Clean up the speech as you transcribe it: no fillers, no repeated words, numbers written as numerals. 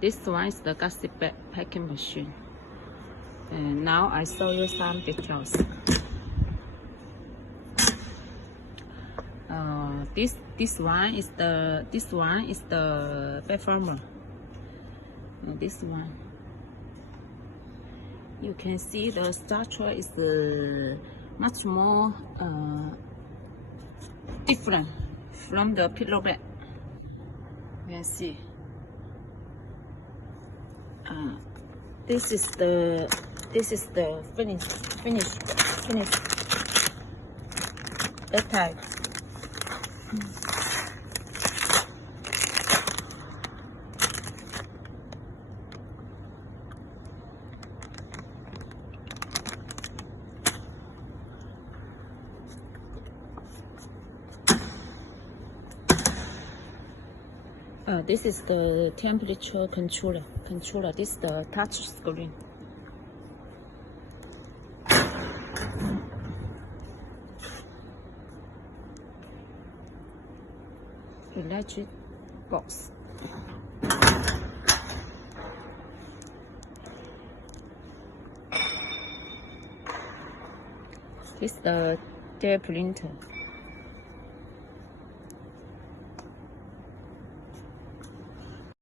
This one is the Gusset packing machine. And now I show you some details. This one is the performer. And this one, you can see the structure is much more different from the pillow bed. You can see. This is the finish that type. This is the temperature controller. This is the touch screen. Electric box. This is the gel printer.